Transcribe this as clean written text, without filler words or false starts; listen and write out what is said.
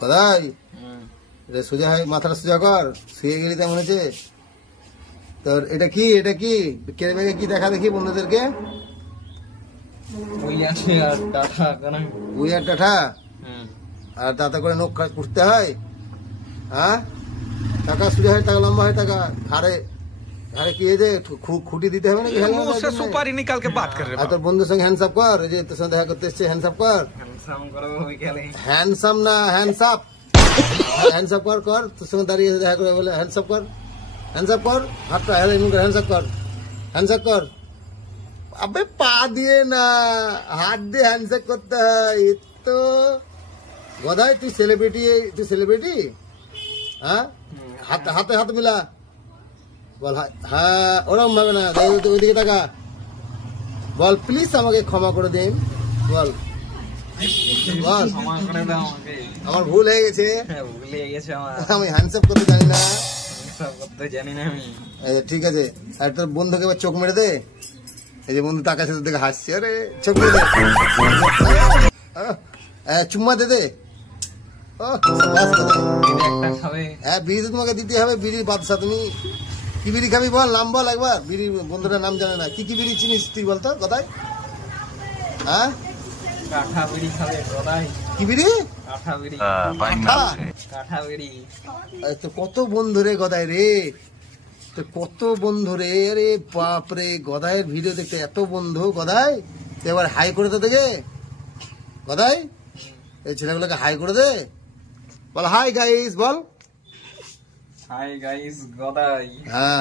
গদাই এটা সোজা হয়, মাথাটা সোজা কর, শুয়ে গেলি তেমন হয়েছে তোর। এটা কি কেড়ে বেগে কি দেখা দেখি বন্ধুদেরকে? বই আছে আর টাটা কারণ বই আর টাটা আর দাঁতা করে নখ কুটতে হয়। হ্যাঁ, টাকা সোজা হয়, টাকা লম্বা হয়, টাকা ঘাড়ে ঘাড়ে কি এই যে খুঁটি দিতে হবে নাকি? मुझसे सुपारी निकाल के बात कर रहे আর তোর বন্ধুর সঙ্গে হ্যান্ডসাপ কর, এই যে তোর সঙ্গে দেখা করতে এসছে, হ্যান্ডসাপ কর। हैंडसम करो ওই গেলে হ্যান্ডসাম না, হ্যান্ডসাপ। হ্যান্ডসাপ কর, কর, তোর সঙ্গে দাঁড়িয়ে দেখা করে বলে হ্যান্ডসাপ কর, হ্যান্ডসাপ কর, হাতটা হেলে এমনি করে হ্যান্ডসাপ কর, হ্যান্ডসাপ কর। আবে পা দিয়ে না, হাত দিয়ে হ্যান্ডসাপ করতে হয়। তো গদাই তুই সেলিব্রিটি। হ্যাঁ, হাতে হাত মিলা, বল হ্যাঁ, ওরম ভাবে না, ওইদিকে টাকা বল, প্লিজ আমাকে ক্ষমা করে দিন, বল বল ক্ষমা করে দাও আমাকে, আমার ভুল হয়ে গেছে, ভুলে গেছে আমার, আমি হ্যান্ডসাপ করতে জানি না। সব করতে জানি না আমি। ঠিক আছে, আর তোর বন্ধুকে এবার চোখ মেরে দে। এই যে বন্ধু তাকাচ্ছে তোর দিকে হাসছে, আরে চোখ মেরে দে, চুম্মা দে দে। একটা খাবে? হ্যাঁ, বিড়ি তো তোমাকে দিতে হবে, বিড়ির বাদশা তুমি। কি বিড়ি খাবি বল, নাম বল একবার। বিড়ি বন্ধুটার নাম জানে না, কি কি বিড়ি চিনিস তুই বলতো কোথায়? হ্যাঁ, কাঠা বিড়ি খাবে গদাই? কি বিড়ি? কাঠা বিড়ি। কাঠা বিড়ি। তো কত বন্ধু রে গদাই রে, তো কত বন্ধু রে, আরে বাপ রে, গদাইয়ের ভিডিও দেখতে এত বন্ধু। গদাই এবার হাই করে দে দেখে, গদাই এই ছেলেগুলোকে হাই করে দে, বল হাই গাইস, বল হাই গাইস গদাই। হ্যাঁ।